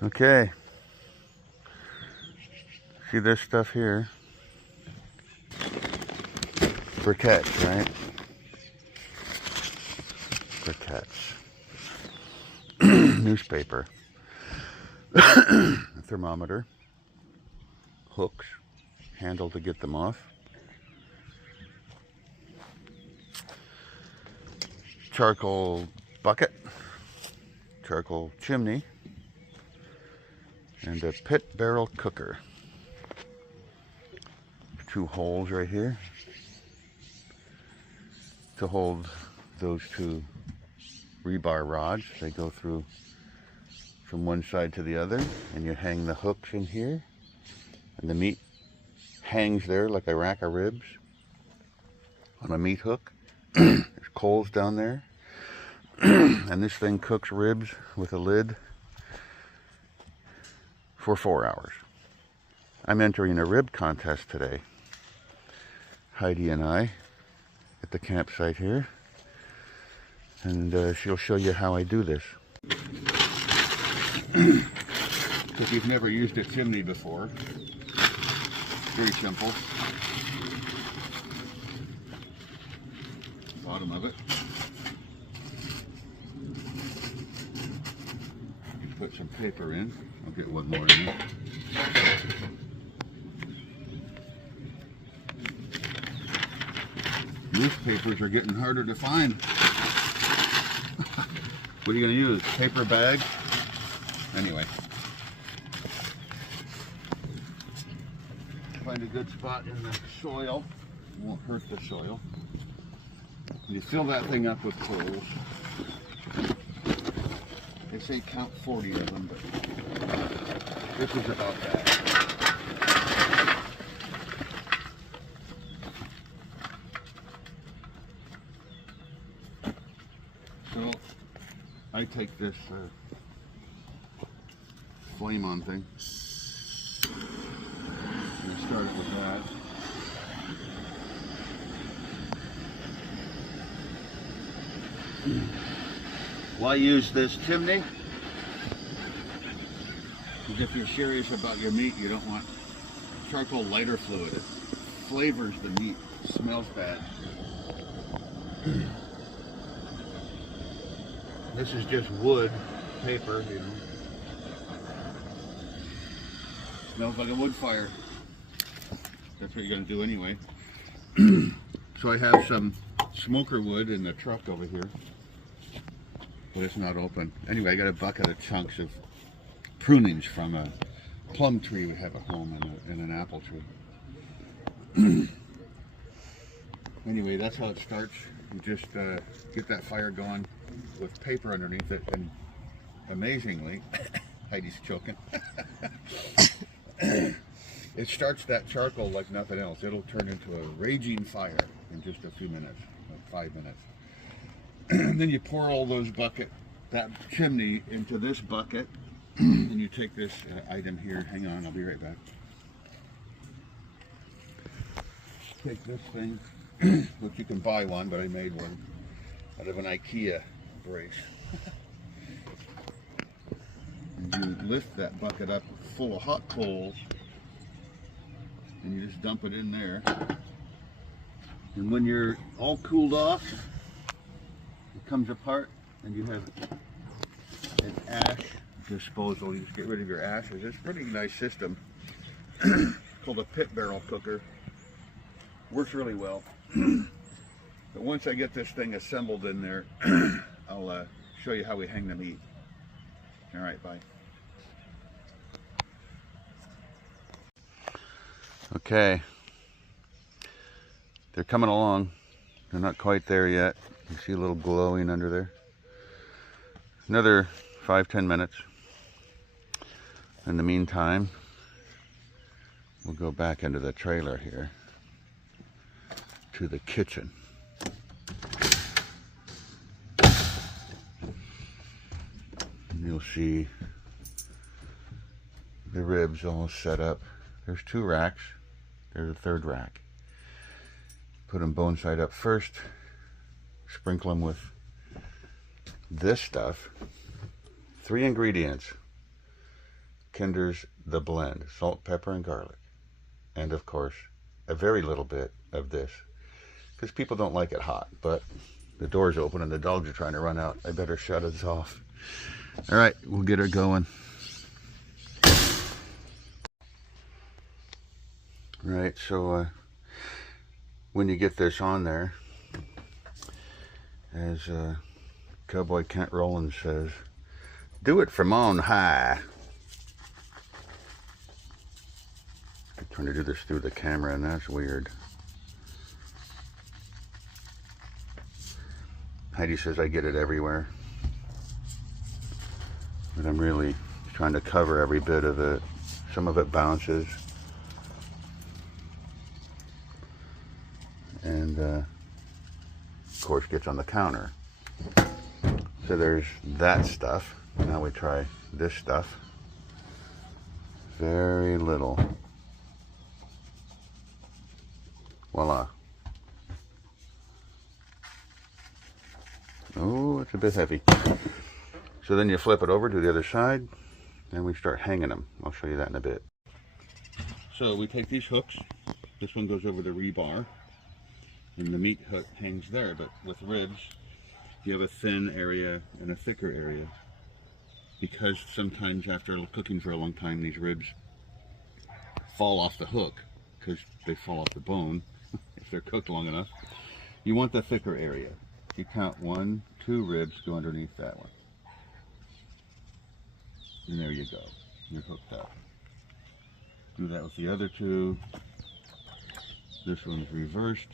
Okay. See this stuff here? Briquettes, right? Briquettes. Newspaper. Thermometer. Hooks. Handle to get them off. Charcoal bucket. Charcoal chimney. And a pit barrel cooker. 2 holes right here to hold those 2 rebar rods. They go through from one side to the other, and you hang the hooks in here, and the meat hangs there like a rack of ribs on a meat hook. There's coals down there, and this thing cooks ribs with a lid for 4 hours. I'm entering a rib contest today. Heidi and I at the campsite here, and she'll show you how I do this. If you've never used a chimney before, very simple. Bottom of it. You put some paper in. I'll get one more in there. Newspapers are getting harder to find. What are you going to use? Paper bag? Anyway. Find a good spot in the soil. It won't hurt the soil. You fill that thing up with coals. They say count 40 of them, but this is about that. So I take this flame on thing and start it with that. Why use this chimney? Because if you're serious about your meat, you don't want charcoal lighter fluid. It flavors the meat. It smells bad. This is just wood, paper, you know. Smells like a wood fire. That's what you're going to do anyway. So I have some smoker wood in the truck over here. But it's not open. Anyway, I got a bucket of chunks of prunings from a plum tree we have at home and an apple tree. Anyway, that's how it starts. You just get that fire going with paper underneath it, and amazingly, Heidi's choking. It starts that charcoal like nothing else. It'll turn into a raging fire in just a few minutes, like 5 minutes. And then you pour all that chimney into this bucket, and you take this item here. Hang on, I'll be right back. Take this thing, which you can buy one, but I made one out of an IKEA brace. And you lift that bucket up full of hot coals, and you just dump it in there. And when you're all cooled off, it comes apart, and you have an ash disposal. You just get rid of your ashes. It's a pretty nice system. It's called a pit barrel cooker. Works really well. But once I get this thing assembled in there, I'll show you how we hang the meat. All right, bye. Okay. They're coming along. They're not quite there yet. You see a little glowing under there. Another 5-10 minutes. In the meantime, we'll go back into the trailer here to the kitchen. And you'll see the ribs all set up. There's 2 racks. There's a 3rd rack. Put them bone side up first. Sprinkle them with this stuff. 3 ingredients. Kinder's The Blend, salt, pepper, and garlic. And of course, a very little bit of this, because people don't like it hot, but the door's open and the dogs are trying to run out. I better shut it off. All right, we'll get her going. Right, so when you get this on there, as Cowboy Kent Rollins says, do it from on high. I'm trying to do this through the camera and that's weird. Heidi says I get it everywhere, but I'm really trying to cover every bit of it. Some of it bounces, and of course gets on the counter. So there's that stuff. Now we try this stuff. Very little. Voila. Oh, it's a bit heavy. So then you flip it over to the other side, and we start hanging them. I'll show you that in a bit. So we take these hooks. This one goes over the rebar, and the meat hook hangs there. But with ribs, you have a thin area and a thicker area, because sometimes after cooking for a long time, these ribs fall off the hook because they fall off the bone if they're cooked long enough. You want the thicker area. You count 1, 2 ribs go underneath that one. And there you go. You're hooked up. Do that with the other 2. This one's reversed.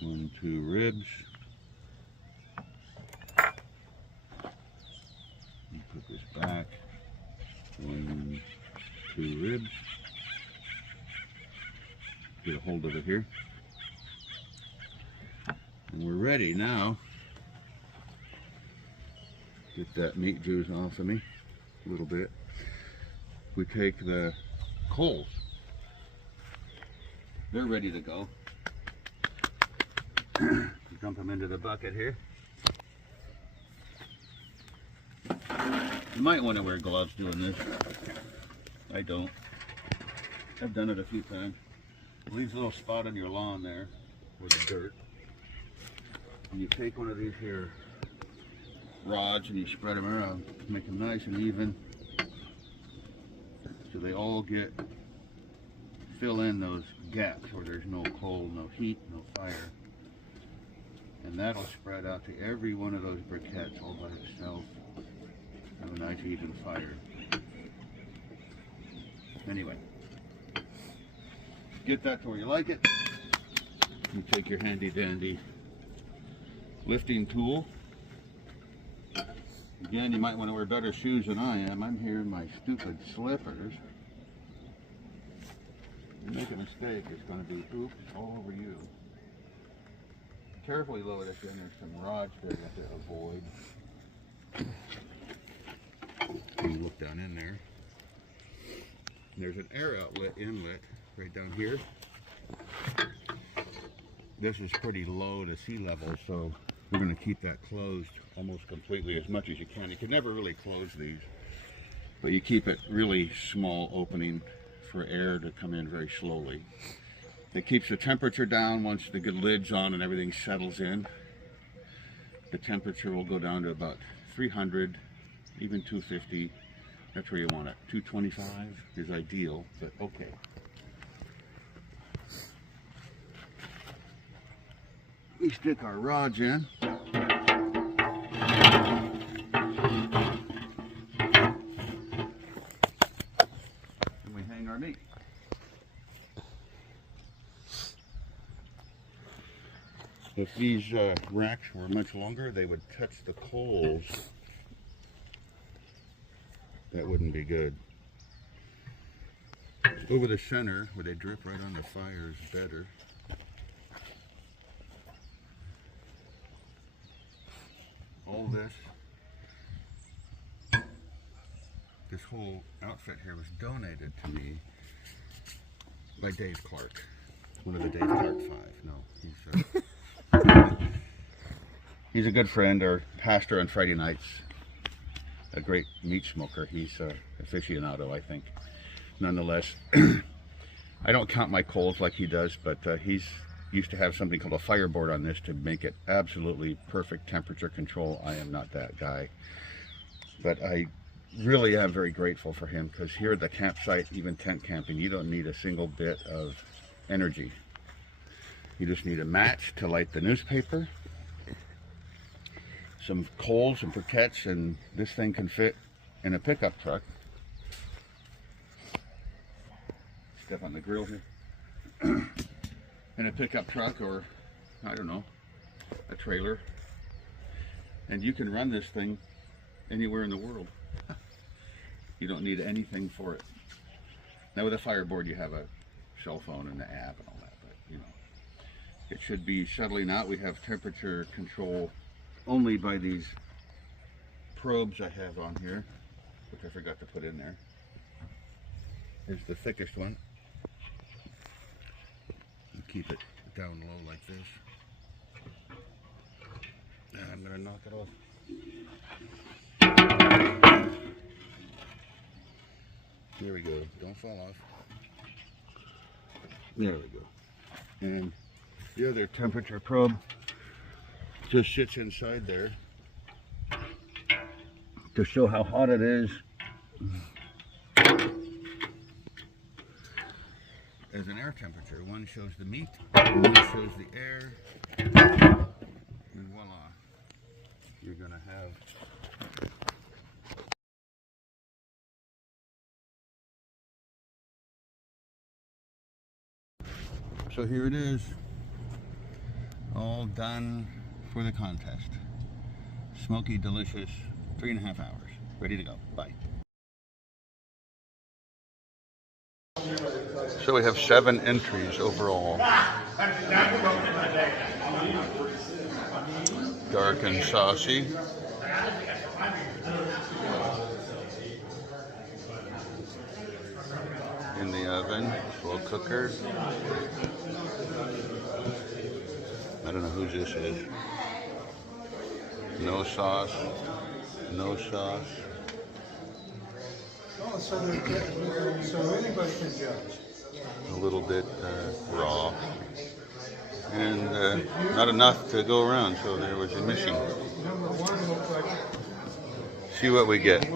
1, 2 ribs. You put this back. 1, 2 ribs. Get a hold of it here. And we're ready now. Get that meat juice off of me a little bit. We take the coals. They're ready to go. Dump them into the bucket here. You might want to wear gloves doing this. I don't. I've done it a few times. It leaves a little spot on your lawn there with the dirt. And you take one of these here rods and you spread them around, make them nice and even, so they all fill in those gaps where there's no cold, no heat, no fire, and that'll spread out to every one of those briquettes all by itself. Have a nice even fire. Anyway, get that to where you like it. You take your handy dandy lifting tool. Again, you might want to wear better shoes than I am. I'm here in my stupid slippers. You make a mistake, it's going to be oops all over you. Carefully lower this in. There's some rods there you have to avoid. You look down in there. There's an air inlet right down here. This is pretty low to sea level, so we're going to keep that closed almost completely as much as you can. You can never really close these, but you keep it really small opening for air to come in very slowly. It keeps the temperature down. Once the good lid's on and everything settles in, the temperature will go down to about 300, even 250. That's where you want it. 225 is ideal, but okay. We stick our rods in. And we hang our meat. If these racks were much longer, they would touch the coals. That wouldn't be good. Over the center, where they drip right on the fire, is better. All this whole outfit here was donated to me by Dave Clark. One of the Dave Clark 5. No, he's a good friend, our pastor on Friday nights a great meat smoker. He's an aficionado, I think. Nonetheless, I don't count my coals like he does, but he's used to have something called a fireboard on this to make it absolutely perfect temperature control. I am not that guy, but I really am very grateful for him, because here at the campsite, even tent camping, you don't need a single bit of energy. You just need a match to light the newspaper, some coals and briquettes, and this thing can fit in a pickup truck. Step on the grill here. In a pickup truck, or I don't know, a trailer, and you can run this thing anywhere in the world. You don't need anything for it. Now with a fireboard, you have a cell phone and the app and all that, but you know, it should be settling out. We have temperature control only by these probes I have on here, which I forgot to put in there. Here's the thickest one. Keep it down low like this. And I'm going to knock it off. There we go. Don't fall off. There we go. And the other temperature probe just sits inside there to show how hot it is as an air temperature. One shows the meat, one shows the air, and voila, you're going to have so here it is, all done for the contest. Smoky, delicious, 3.5 hours, ready to go. Bye. So we have 7 entries overall. Dark and saucy. In the oven, slow cooker. I don't know whose this is. No sauce. No sauce. Oh, so anybody can judge. A little bit raw, and not enough to go around, so there was a mission. Number 1 looked like. See what we get.